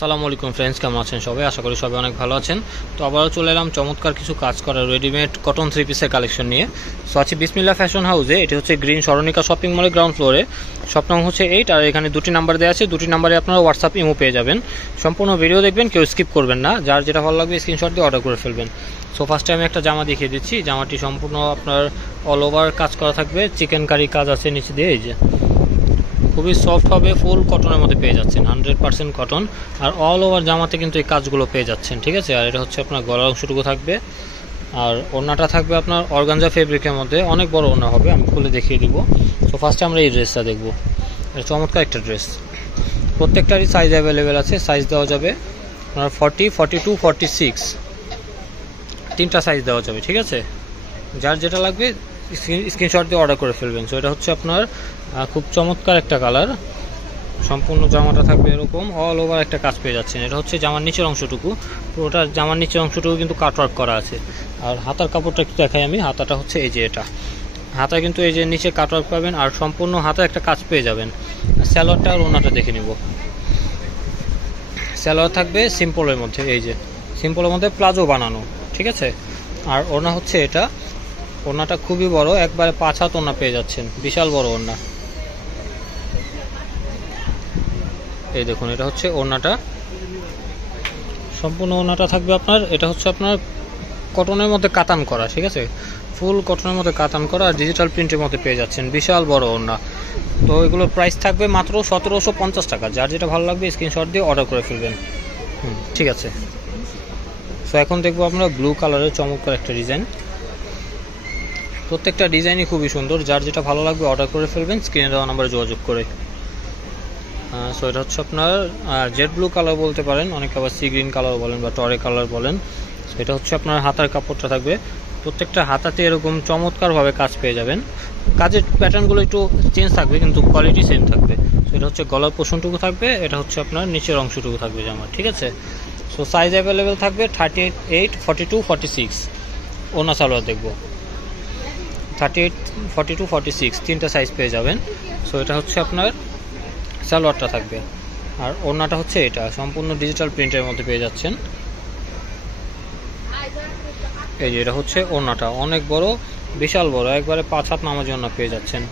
আসসালামু আলাইকুম ফ্রেন্ডস, কেমন আছেন সবাই? আশা করি সবাই অনেক ভালো আছেন। তো আবারও চলে এলাম চমৎকার কিছু কাজ করা রেডিমেড কটন থ্রি পিসের কালেকশন নিয়ে। সো আছে বিসমিল্লাহ ফ্যাশন হাউসে। এটি হচ্ছে গ্রিন স্মরণিকা শপিং মলের গ্রাউন্ড ফ্লোরে। শপ নং হচ্ছে 8 আর এখানে দুটি নাম্বার দেওয়া আছে। দুটি নাম্বারে আপনারা হোয়াটসঅ্যাপ ইমো পেয়ে যাবেন। সম্পূর্ণ ভিডিও দেখবেন, কেউ স্কিপ করবেন না। যার যেটা ভালো লাগবে স্ক্রিনশট দিয়ে অর্ডার করে ফেলবেন। সো ফার্স্টে আমি একটা জামা দেখিয়ে দিচ্ছি। জামাটি সম্পূর্ণ আপনার অল ওভার কাজ করা থাকবে। চিকেন কারি কাজ আছে নিচে দিয়ে। এই যে খুবই সফট হবে, ফুল কটনের মধ্যে পেয়ে যাচ্ছেন, 100% কটন। আর অল ওভার জামাতে কিন্তু এই কাজগুলো পেয়ে যাচ্ছেন, ঠিক আছে। আর এটা হচ্ছে আপনার গলার অংশটুকু থাকবে। আর ওড়নাটা থাকবে আপনার অর্গানজা ফেব্রিকের মধ্যে, অনেক বড় ওড়না হবে, আমি খুলে দেখিয়ে দিব। তো ফার্স্টে আমরা এই ড্রেসটা দেখব। এটা চমৎকার একটা ড্রেস। প্রত্যেকটারই সাইজ অ্যাভেলেবেল আছে। সাইজ দেওয়া যাবে আপনার 40, 42, 46, তিনটা সাইজ দেওয়া যাবে, ঠিক আছে। যার যেটা লাগবে স্ক্রিনশট দিয়ে অর্ডার করে ফেলবেন। সো এটা হচ্ছে আপনার খুব চমৎকার একটা কালার। সম্পূর্ণ জামাটা থাকবে এরকম অল ওভার একটা কাজ পেয়ে যাচ্ছেন। এটা হচ্ছে জামার নিচের অংশটুকু, পুরোটা জামার নিচের অংশটুকু কিন্তু কাটওয়ার্ক করা আছে। আর হাতার কাপড়টা একটু দেখাই আমি। হাতাটা হচ্ছে এই যে এটা হাতা, কিন্তু এই যে নিচে কাটওয়ার্ক পাবেন আর সম্পূর্ণ হাতে একটা কাজ পেয়ে যাবেন। স্যালোয়ারটা আর ওনাটা দেখে নিব। স্যালোয়ার থাকবে সিম্পলের মধ্যে, এই যে সিম্পলের মধ্যে প্লাজো বানানো, ঠিক আছে। আর ওড়না হচ্ছে এটা। ওড়নাটা খুবই বড়, একবারে 5 হাত ওড়না পেয়ে যাচ্ছেন, বিশাল বড় ওড়না। এই দেখুন, এটা হচ্ছে ওড়নাটা। সম্পূর্ণ ওড়নাটা থাকবে আপনার, এটা হচ্ছে আপনার কটনের মধ্যে কাতান করা, ঠিক আছে। ফুল কটনের মধ্যে কাতান করা আর ডিজিটাল প্রিন্টের মধ্যে পেয়ে যাচ্ছেন, বিশাল বড় ওড়না। তো এগুলোর প্রাইস থাকবে মাত্র 1750 টাকা। যার যেটা ভালো লাগবে স্ক্রিনশট দিয়ে অর্ডার করে ফেলবেন। ঠিক আছে। তো এখন দেখবো আমরা ব্লু কালারের চমৎকার একটা ডিজাইন। প্রত্যেকটা ডিজাইনই খুবই সুন্দর। যার যেটা ভালো লাগবে অর্ডার করে ফেলবেন স্ক্রিনে দেওয়া নাম্বারে যোগাযোগ করে। সো এটা হচ্ছে আপনার জেড ব্লু কালার বলতে পারেন, অনেকে আবার সি গ্রিন কালার বলেন বা টরে কালার বলেন। সো এটা হচ্ছে আপনার হাতার কাপড়টা থাকবে। প্রত্যেকটা হাতাতে এরকম চমৎকারভাবে কাজ পেয়ে যাবেন। কাজের প্যাটার্নগুলো একটু চেঞ্জ থাকবে কিন্তু কোয়ালিটি সেম থাকবে। সো এটা হচ্ছে গলার পোষণটুকু থাকবে, এটা হচ্ছে আপনার নিচের অংশটুকু থাকবে জামার, ঠিক আছে। সো সাইজ অ্যাভেলেবেল থাকবে 38, 42, 46। ওনা সালোয়ার দেখবো 38, 42, 46 তিনটা সাইজ পেয়ে যাবেন। সো এটা হচ্ছে আপনার সালোয়ারটা থাকবে। আর ওড়নাটা হচ্ছে এটা, সম্পূর্ণ ডিজিটাল প্রিন্টের মধ্যে পেয়ে যাচ্ছেন। এই যে এটা হচ্ছে ওড়নাটা, অনেক বড়, বিশাল বড়, একবারে 5 হাত নামাজি ওড়না পেয়ে যাচ্ছেন।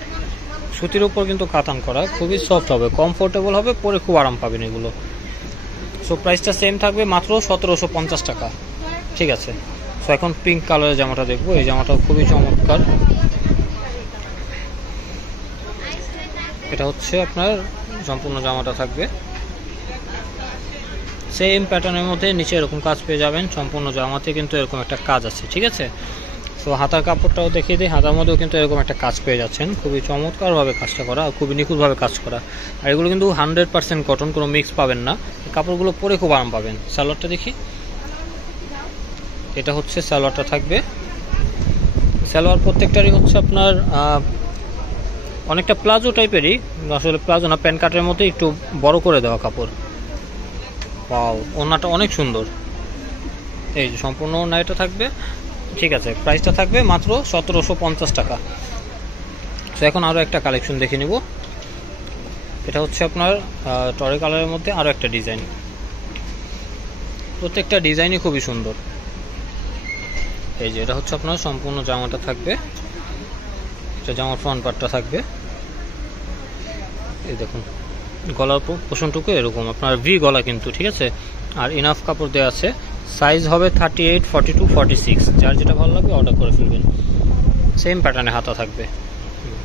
সুতির উপর কিন্তু কাতান করা, খুবই সফট হবে, কমফোর্টেবল হবে, পরে খুব আরাম পাবেন এগুলো। সো প্রাইসটা সেম থাকবে মাত্র 1750 টাকা, ঠিক আছে। সো এখন পিঙ্ক কালারের জামাটা দেখবো। এই জামাটাও খুবই চমৎকার। এটা হচ্ছে আপনার সম্পূর্ণ জামাটা থাকবে সেম প্যাটার্নের মধ্যে, নিচে এরকম কাজ পেয়ে যাবেন। সম্পূর্ণ জামাতে কিন্তু এরকম একটা কাজ আছে, ঠিক আছে। সো হাতার কাপড়টাও দেখিয়ে দিই। হাতার মধ্যেও কিন্তু এরকম একটা কাজ পেয়ে যাচ্ছেন, খুবই চমৎকারভাবে কাজটা করা, খুবই নিখুঁতভাবে কাজ করা। আর এগুলো কিন্তু 100% কটন, কোনো মিক্স পাবেন না। কাপড়গুলো পরে খুব আরাম পাবেন। সালোয়ারটা দেখি। এটা হচ্ছে সালোয়ারটা থাকবে। সালোয়ার প্রত্যেকটারই হচ্ছে আপনার অনেকটা প্লাজো টাইপেরই, আসলে প্লাজো না, প্যান্ট কাটের মধ্যে একটু বড় করে দেওয়া কাপড়। ওয়াও, ওড়নাটা অনেক সুন্দর। এই যে সম্পূর্ণ ওড়না এটা থাকবে, ঠিক আছে। প্রাইসটা থাকবে মাত্র 1750 টাকা। তো এখন আরও একটা কালেকশন দেখে নিব। এটা হচ্ছে আপনার টরে কালারের মধ্যে আরও একটা ডিজাইন। প্রত্যেকটা ডিজাইনই খুবই সুন্দর। এই যে এটা হচ্ছে আপনার সম্পূর্ণ জামাটা থাকবে। এটা জামার ফ্রন্ট পার্টটা থাকবে। এই দেখুন গলার পোষণটুকু এরকম আপনার ভি গলা কিন্তু, ঠিক আছে। আর ইনাফ কাপড় দেওয়া আছে। সাইজ হবে 38, 42, 46। যার যেটা ভালো লাগবে অর্ডার করে ফেলবেন। সেম প্যাটার্নে হাতা থাকবে,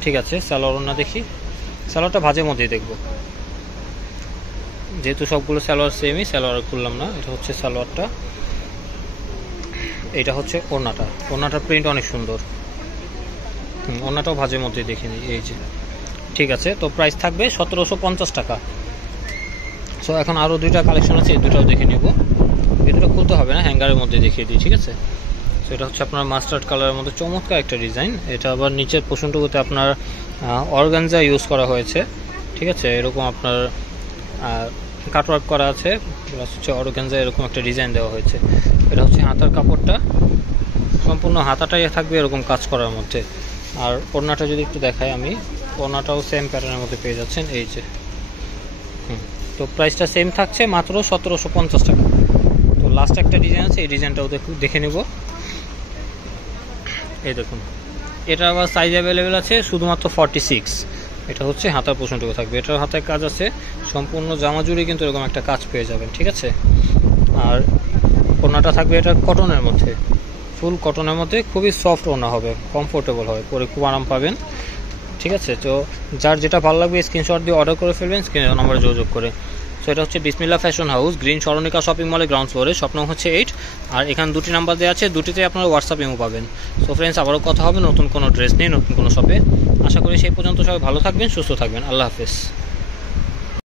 ঠিক আছে। সালোয়ার ওড়না দেখি। সালোয়ারটা ভাজের মধ্যেই দেখবো, যেহেতু সবগুলো সালোয়ার সেমই, সালোয়ার খুললাম না। এটা হচ্ছে সালোয়ারটা। এটা হচ্ছে ওড়নাটা। ওড়নাটার প্রিন্ট অনেক সুন্দর। ওড়নাটাও ভাজের মধ্যে দেখে নিই। এই যে, ঠিক আছে। তো প্রাইস থাকবে 1750 টাকা। সো এখন আরও দুইটা কালেকশন আছে, এই দুটাও দেখে নিব। এই দুটো খুলতে হবে না, হ্যাঙ্গারের মধ্যে দেখিয়ে দিই, ঠিক আছে। সো এটা হচ্ছে আপনার মাস্টার্ড কালারের মধ্যে চমৎকার একটা ডিজাইন। এটা আবার নিচের পোষণটুকুতে আপনার অর্গানজা ইউজ করা হয়েছে, ঠিক আছে। এরকম আপনার কাটওয়ার্ক করা আছে, প্লাস হচ্ছে অর্গানজা এরকম একটা ডিজাইন দেওয়া হয়েছে। এটা হচ্ছে হাতার কাপড়টা, সম্পূর্ণ হাতাটাই থাকবে এরকম কাজ করার মধ্যে। আর ওড়নাটা যদি একটু দেখাই আমি, ওড়নাটাও সেম প্যাটার্নের মধ্যে পেয়ে যাচ্ছেন। এই যে তো প্রাইসটা সেম থাকছে মাত্র 1750 টাকা। তো লাস্ট একটা ডিজাইন আছে, এই ডিজাইনটাও দেখে নেব। এই দেখুন, এটা আবার সাইজ অ্যাভেলেবেল আছে শুধুমাত্র 46। এটা হচ্ছে হাতার পোর্শনটুকু থাকবে, এটার হাতায় কাজ আছে, সম্পূর্ণ জামা জুড়ে কিন্তু এরকম একটা কাজ পেয়ে যাবেন, ঠিক আছে। আর ওড়নাটা থাকবে এটা কটনের মধ্যে, ফুল কটনের মধ্যে, খুবই সফট ওড়না হবে, কমফোর্টেবল হবে, পরে খুব আরাম পাবেন, ঠিক আছে। তো যার যেটা ভালো লাগবে স্ক্রিনশট দিয়ে অর্ডার করে ফেলবেন স্ক্রিনের নাম্বারে যোগাযোগ করে। সো এটা হচ্ছে বিসমিল্লাহ ফ্যাশন হাউস, গ্রিন স্মরণিকা শপিং মলের গ্রাউন্ড ফ্লোরে, স্বপ্ন হচ্ছে 8। আর এখানে 2টি নাম্বার দেওয়া আছে, 2টিতে আপনারা হোয়াটসঅ্যাপ ইমো পাবেন। সো ফ্রেন্ডস, আবারও কথা হবে নতুন কোনো ড্রেস নিয়ে, নতুন কোনো শপে। আশা করি সেই পর্যন্ত সবাই ভালো থাকবেন, সুস্থ থাকবেন। আল্লাহ হাফেজ।